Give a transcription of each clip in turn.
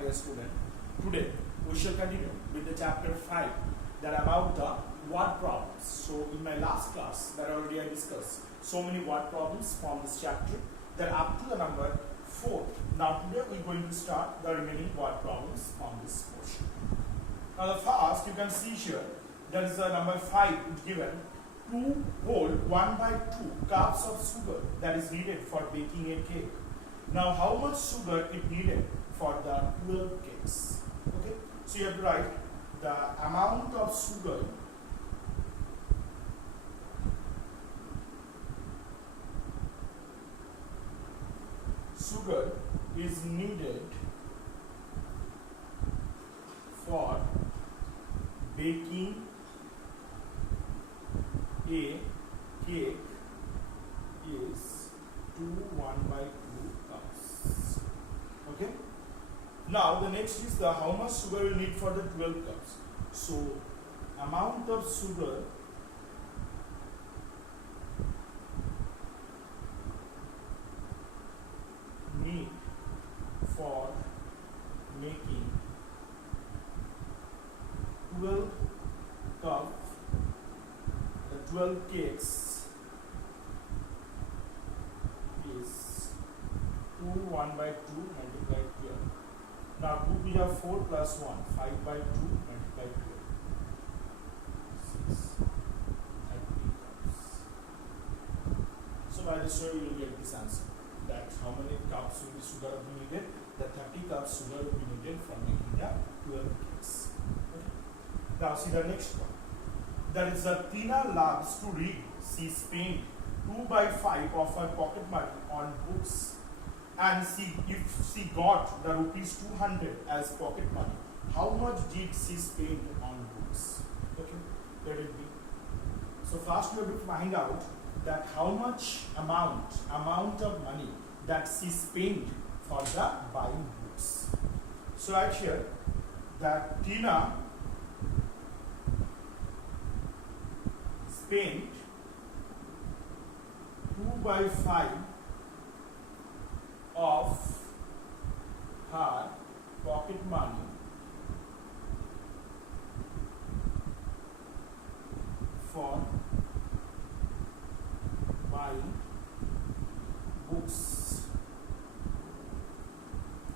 dear student. Today we shall continue with the chapter 5 that about the word problems. So in my last class that already I discussed so many word problems from this chapter that up to the number 4. Now today we are going to start the remaining word problems on this portion. Now the first you can see here, that is the number 5 is given. To hold 1/2 cups of sugar that is needed for baking a cake. Now how much sugar is needed for the 12 cakes? Okay, so you have to write the amount of sugar is needed for baking a cake is 1/2 cups. Okay. Now the next is the how much sugar we need for the 12 cups. So amount of sugar need for making 12 cups. 12 cakes is 1/2 multiplied 12. Now 2 we have 4 plus 1, 5/2 multiplied 12. 30 cups. So by this way you will get this answer. That how many cups will be sugar will be needed? The 30 cups sugar will be needed for making the 12 cakes. Okay. Now see the next one. That is Tina loves to read. She spent 2/5 of her pocket money on books, and if she got the ₹200 as pocket money, how much did she spend on books? Okay, let it be. So first we have to find out that how much amount of money that she spent for the buying books. So right here that Tina spent 2/5 of her pocket money for buying books.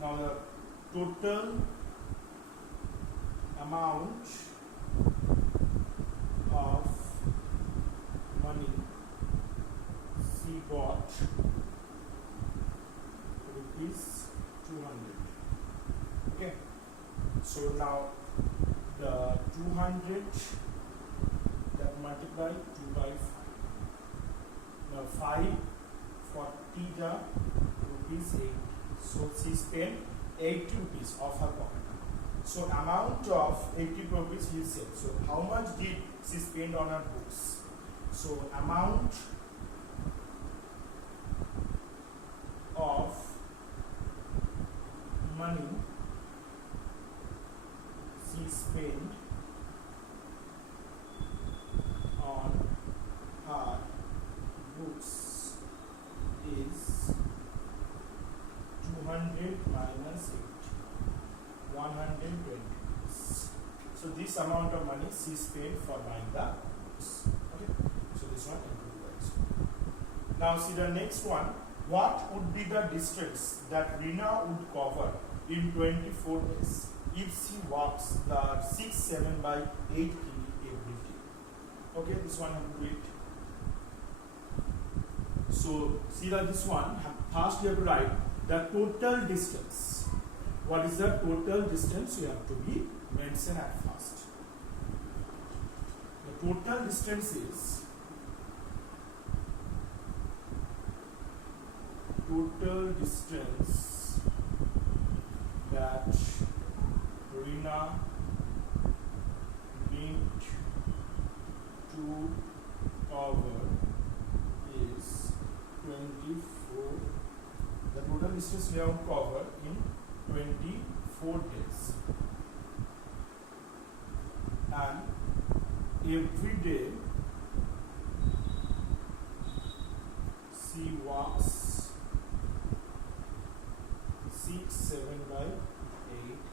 Now the total amount of money she got ₹200. Okay, so now the 200 that multiply 2/5. Now 5 40 the ₹8. So she spent 80 rupees of her pocket money. So amount of 80 rupees he said. So how much did she spend on her books? So amount of money she spent on her books is 200 minus 8, 120. So this amount of money she spent for buying the books. Okay, so this one included. Now see the next one. What would be the distance that Rina would cover in 24 days if she walks the 6-7/8 km every day? Okay, this one have to do it. So see that this one first you have to write the total distance. What is the total distance? You have to be mentioned at first. The total distance is that Rina need to cover is 24. The total distance we have to cover in 24 days, and every day she walks 6, 7 by 8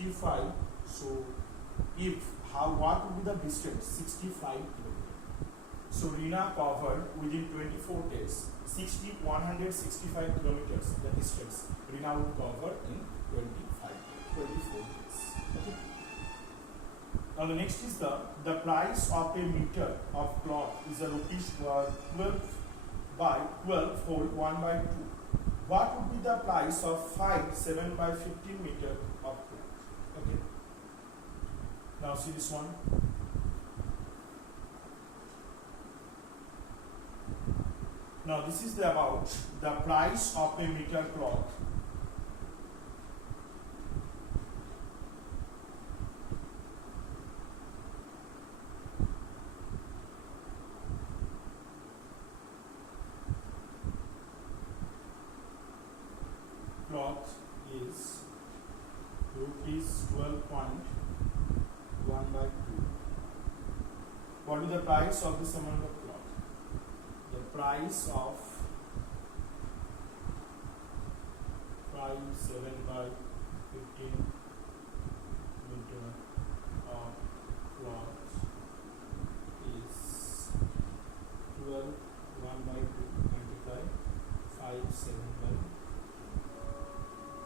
65. So if what would be the distance? 65 kilometers. So Rina covered within 24 days 165 kilometers, the distance Rina would cover in 24 days. Okay. Now the next is the price of a meter of cloth is a rupees 12 by 12 whole 1 by 2. What would be the price of 5 7 by 15 meter of cloth? Okay. Now see this one. Now this is about the price of a meter cloth. Cloth is rupees 12.1 by 2. What is the price of this amount of cloth? The price of 5 7 by 15 meter of cloth is 12 1 by 2 multiply 5 7 by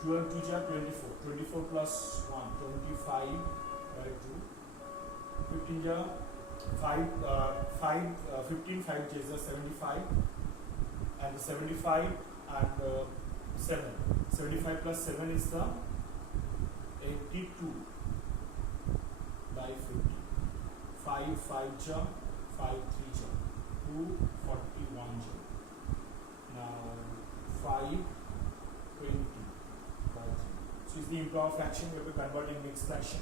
12 to 24. 24 plus 1, 25 by 2. 15 15 5 is 75, and the 75 and 7. 75 plus 7 is the 82 by 50. 5 5 ja, 5 3 ja, 2 41 ja. Now 5 20 by 3. So is the improper fraction, we have to convert in mixed fraction.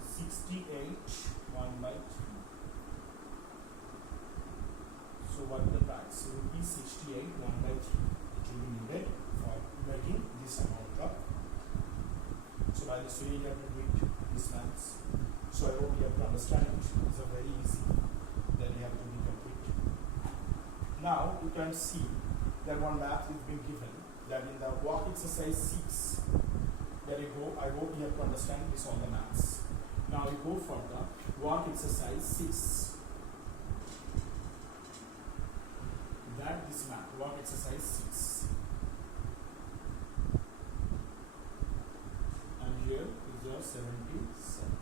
68 1 by 3. So what is the price? So it will be 68 1 by 3. It will be needed for making this amount of. So by this way you have to do it this maths. So I hope you have to understand it. It's a very easy. Then you have to be complete. Now you can see that one math is being given, that in the work exercise 6, there you go. I hope you have to understand this all the maths. Now we go for the work exercise 6. That is math, work exercise 6. And here is your 77.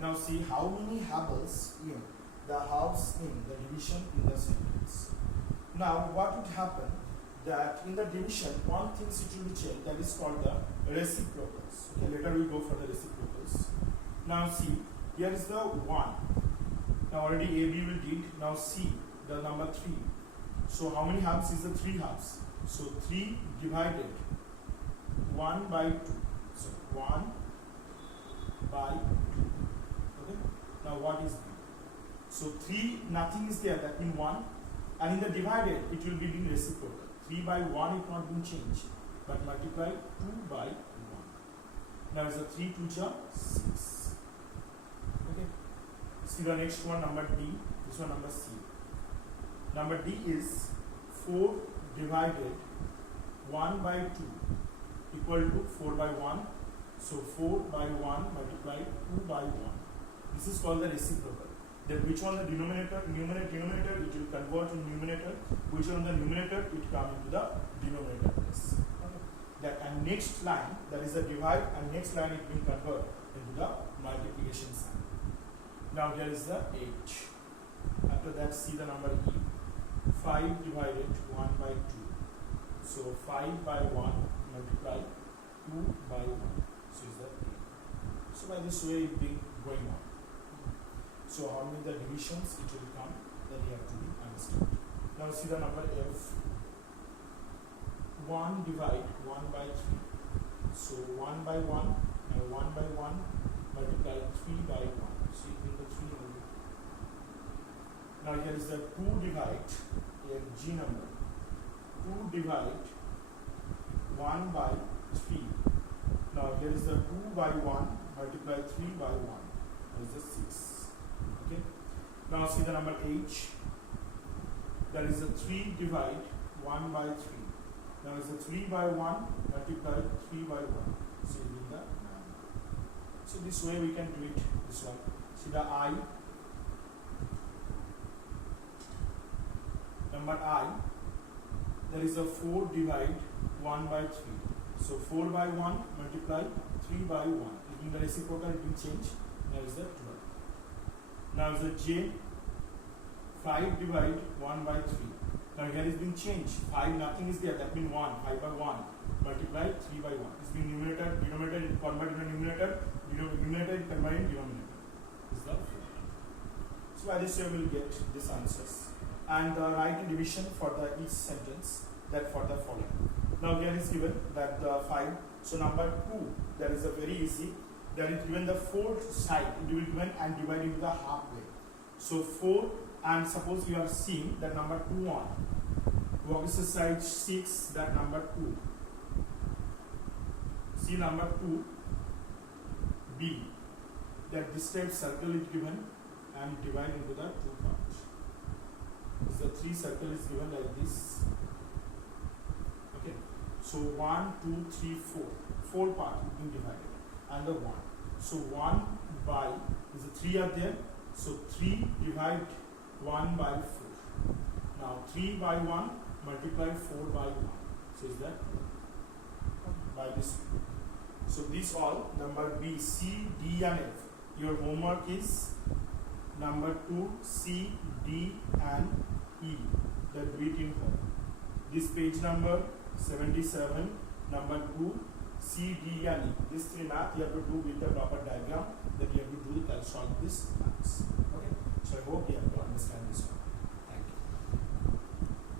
Now see how many halves in the halves in the division in the sentence. Now what would happen, that in the division one thing it will be changed, that is called the reciprocals. Okay, later we go for the reciprocals. Now see, here is the 1. Now already A, B will did. Now C, the number 3. So how many halves is the 3 halves? So 3 divided 1 by 2. So 1 by 2. Okay. Now what is B? So 3, nothing is there, that means 1. And in the divided, it will be being reciprocal. 3 by 1 it not been changed, but multiply 2 by 1. Now is the 3 2 ja 6. Okay. See the next one, number D. This one number C. Number D is 4 divided 1 by 2 equal to 4 by 1. So 4 by 1 multiply 2 by 1. This is called the reciprocal. Then which one the denominator, denominator, it will convert to numerator. Which one the numerator, it come into the denominator place. Okay. That and next line, that is the divide, and next line it will convert into the multiplication sign. Now here is the 8. After that, see the number E. 5 divided 1 by 2. So 5 by 1 multiply 2 by 1. So is that 8. So by this way it will be going on. So how many the divisions it will come, then you have to be understood. Now see the number F. 1 divide 1 by 3. So 1 by 1 and 1 by 1 multiply 3 by 1. So it will be 3 only. Now here is the 2 divide a G number. 2 divide 1 by 3. Now here is the 2 by 1 multiply 3 by 1. That is the 6. Okay. Now see the number H. That is the 3 divide 1 by 3. Now is the 3 by 1 multiply 3 by 1. So you do the 9. So this way we can do it. This one. See the I. Number I. There is a 4 divide 1 by 3. So 4 by 1 multiply 3 by 1. In the reciprocal it will change. Now is the 12. Now is the J. 5 divide 1 by 3. Now here is being changed. 5 nothing is there. That means 1. 5 by 1 multiply 3 by 1. It's being numerator, denominator converted into numerator, numerator converted into denominator. Is the 4. So by this way we will get these answers. And write in division for the each sentence that for the following. Now here is given that the 5. So number 2, that is a very easy. There is given the 4th side, it will be given and divided into the halfway. So 4, and suppose you are seeing that number 2 on. Opposite side 6, that number 2. See number 2, B. That this type circle is given and divided into the 2 parts. The 3 circle is given like this. Okay. So 1, 2, 3, 4. 4 parts is being divided. And the 1. So 1 by, is the 3 are there. So 3 divide 1 by 4. Now 3 by 1 multiply 4 by 1. So is that by this. So these all number B, C, D and F. Your homework is number 2, C, D and E. That do it in home. This page number 77, number 2, C, D and E. This 3 math you have to do with the proper diagram that you have to do to solve this maths. Okay. So I hope you have to understand this one.